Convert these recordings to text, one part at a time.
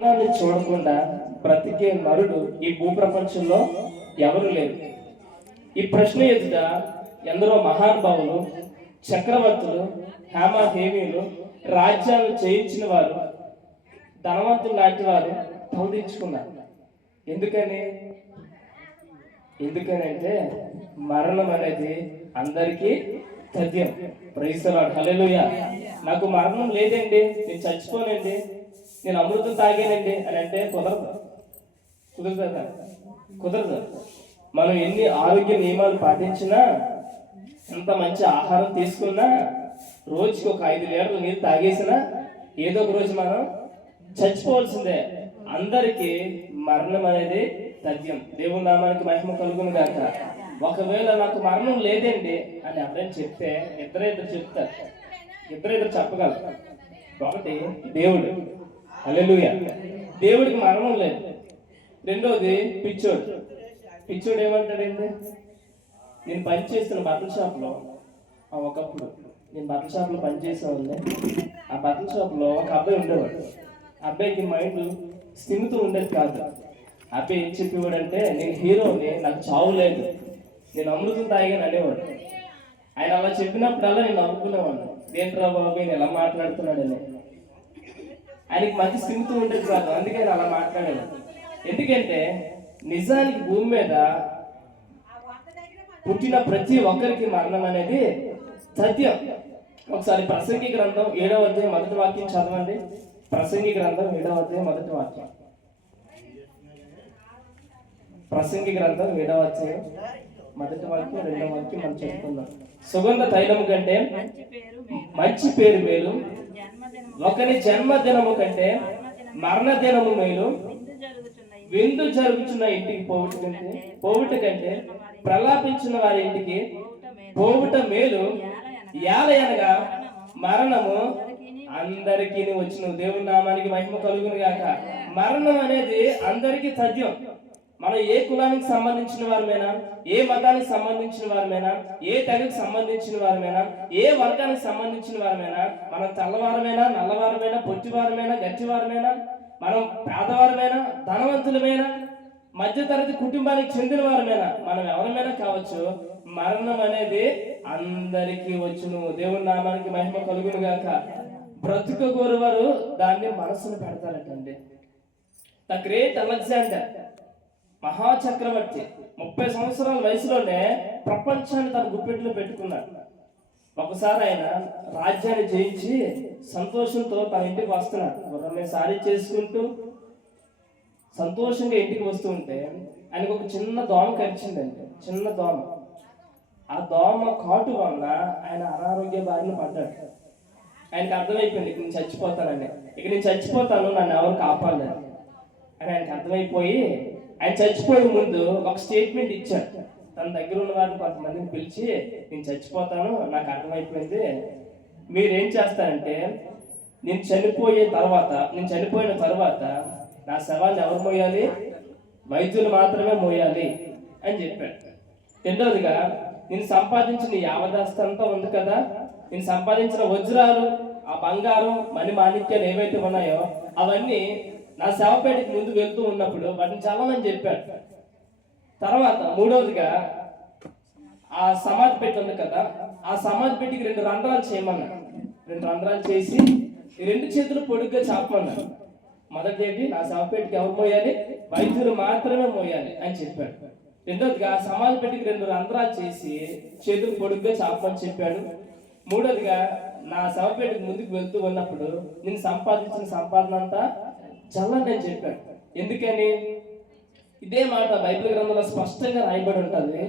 చూడకుండా బ్రతికే నరుడు ఈ భూప్రపంచంలో ఎవరు లేరు. ఈ ప్రశ్న ఎదుట ఎందరో మహానుభావులు, చక్రవర్తులు, హేమీలు, రాజ్యాలు చేయించిన వారు, ధనవంతులు లాంటి వారు తౌదించుకున్నారు. ఎందుకనంటే మరణం అనేది అందరికీ తథ్యం. ప్రైజ్ ది లార్డ్, హల్లెలూయా. నాకు మరణం లేదండి, నేను చచ్చిపోనండి, నేను అమృతం తాగానండి అని అంటే కుదరదు. మనం ఎన్ని ఆరోగ్య నియమాలు పాటించినా, ఎంత మంచి ఆహారం తీసుకున్నా, రోజుకి ఒక 5 లీటర్ల నీళ్ళు తాగేసినా ఏదో ఒక రోజు మనం చచ్చిపోవాల్సిందే. అందరికీ మరణం అనేది తథ్యం. దేవుని నామానికి మహిమ కలుగును గాక. ఒకవేళ నాకు మరణం లేదండి అని ఎవరైనా చెప్తే ఇద్దరు చెప్తారు, ఇద్దరు చెప్పగలరు. ఒకటి దేవుడు, హల్లెలూయా, దేవుడికి మరణం లేదు. రెండోది పిచ్చోడు ఏమంటాడండి, నేను పనిచేస్తున్న బట్టల షాప్లో, ఒకప్పుడు నేను బట్టల షాప్లో పనిచేసేవాడిని. ఆ బట్టల షాప్లో ఒక అబ్బాయి ఉండేవాడు. అబ్బాయికి మైండ్ స్థిమితం ఉండేది కాదు. అబ్బాయి ఏం చెప్పేవాడు అంటే, నేను హీరోని, నాకు చావు లేదు, నేను అమృతం తాగాను అనేవాడు. ఆయన అలా చెప్పినప్పుడల్లా నేను నవ్వుకునేవాడు, ఏంట్రా బాబు నేను ఎలా మాట్లాడుతున్నాడని. ఆయనకి మంచి స్థిమితం ఉండేది కాదు, అందుకే ఆయన అలా మాట్లాడేవాడు. ఎందుకంటే నిజానికి భూమి మీద పుట్టిన ప్రతి ఒక్కరికి మరణం అనేది సత్యం. ఒకసారి ప్రసంగి గ్రంథం 7వ అధ్యాయం 1వ వాక్యం చదవండి. ప్రసంగి గ్రంథం 7వ అధ్యాయం 1వ వాక్యం. ప్రసంగి గ్రంథం 7వ అధ్యాయం 1వ వాక్యం 2వ వాక్యం మనం చెప్పుకుందాం. సుగంధ తైలము కంటే మంచి పేరు మేలు, ఒకరి జన్మదినము కంటే మరణ దినము మేలు, విందు జరుగుతున్న ఇంటికి పోవుట కంటే ప్రలాపించిన వారి ఇంటికి పోవుట మేలు. ఏలయనగా మరణము అందరికీ వచ్చును. దేవుని నామానికి మహిమ కలుగును గాక. మరణం అనేది అందరికీ తథ్యం. మనం ఏ కులానికి సంబంధించిన వారమైనా, ఏ మతానికి సంబంధించిన వారమైనా, ఏ తెగకు సంబంధించిన వారమైనా, ఏ వర్గానికి సంబంధించిన వారమైనా, మనం తెల్లవారమైనా, నల్లవారమైనా, పొట్టివారమైనా, గట్టివారమైనా, మనం పేదవారమైనా, ధనవంతులమైనా, మధ్యతరగతి కుటుంబానికి చెందిన వారమైనా, మనం ఎవరమైనా కావచ్చు, మరణం అనేది అందరికీ వచ్చును. దేవుని నామానికి మహిమ కలుగును గాక. బ్రతుకగోరు వారు దాన్ని మనసును పెడతారటండి. ద గ్రేట్ అలెగ్జాండర్, మహాచక్రవర్తి, 30 సంవత్సరాల వయసులోనే ప్రపంచాన్ని తన గుప్పెట్లో పెట్టుకున్నాడు. ఒకసారి ఆయన రాజ్యాన్ని జయించి సంతోషంతో తన ఇంటికి వస్తున్నాడు. గుర్రమే సారీ చేసుకుంటూ సంతోషంగా ఇంటికి వస్తూ ఉంటే ఆయనకు ఒక చిన్న దోమ కరిచిందండి, చిన్న దోమ. ఆ దోమ కాటు వల్ల ఆయన అనారోగ్య బారిన పడ్డాడు. ఆయనకు అర్థమైపోయింది, ఇక నేను చచ్చిపోతానని, ఇక నేను చచ్చిపోతాను, నన్ను ఎవరు కాపాడలేదు అని ఆయనకు అర్థమైపోయి ఆయన చచ్చిపోయే ముందు ఒక స్టేట్మెంట్ ఇచ్చాడు. తన దగ్గర ఉన్న వారిని కొంతమందిని పిలిచి, నేను చచ్చిపోతాను, నాకు అర్థమైపోయింది, మీరేం చేస్తారంటే నేను చనిపోయిన తర్వాత నా శవాన్ని ఎవరు మోయాలి? వైద్యులు మాత్రమే మోయాలి అని చెప్పాడు. రెండవదిగా, నేను సంపాదించిన యావదాస్తి అంతా ఉంది కదా, నేను సంపాదించిన వజ్రాలు, ఆ బంగారం, మణి మాణిక్యాలు ఏవైతే ఉన్నాయో అవన్నీ నా శవపేటకి ముందు వెళ్తూ ఉన్నప్పుడు వాటిని చల్లమని చెప్పాడు. తర్వాత మూడవదిగా, ఆ సమాధి పెట్టి ఉంది కదా, ఆ సమాధి పెట్టికి 2 రంధ్రాలు చేయమన్నాడు. 2 రంధ్రాలు చేసి 2 చేతులు పొడుగ్గా చాపమన్నాడు. మొదటిది, నా శవపేటకి ఎవరు మోయాలి? వైద్యులు మాత్రమే మోయాలి అని చెప్పాడు. రెండోదిగా, సమాధి పెట్టికి 2 రంధ్రాలు చేసి చేతులు పొడుగ్గా చాపమని చెప్పాడు. మూడోదిగా, నా శవపేటకి ముందుకు వెళ్తూ ఉన్నప్పుడు నేను సంపాదించిన సంపాదన అంతా చల్లని అని చెప్పాడు. ఎందుకని? ఇదే మాట బైబిల్ గ్రంథంలో స్పష్టంగా రాయబడి ఉంటుంది.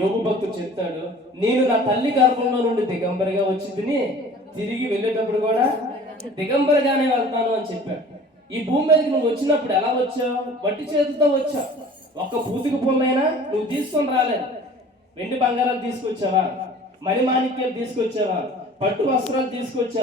యోబు భక్తుడు చెప్తాడు, నేను నా తల్లి గర్భంలో నుండి దిగంబరిగా వచ్చింది, తిరిగి వెళ్ళేటప్పుడు కూడా దిగంబరిగానే వెళ్తాను అని చెప్పాడు. ఈ భూమి మీదకి నువ్వు వచ్చినప్పుడు ఎలా వచ్చావు? వట్టి చేతితో వచ్చావు. ఒక్క పూతికి పుల్లైనా నువ్వు తీసుకొని రాలేదు. వెండి బంగారాలు తీసుకొచ్చావా? మణి మాణిక్యాలు తీసుకొచ్చావా? పట్టు వస్త్రాలు తీసుకొచ్చావా?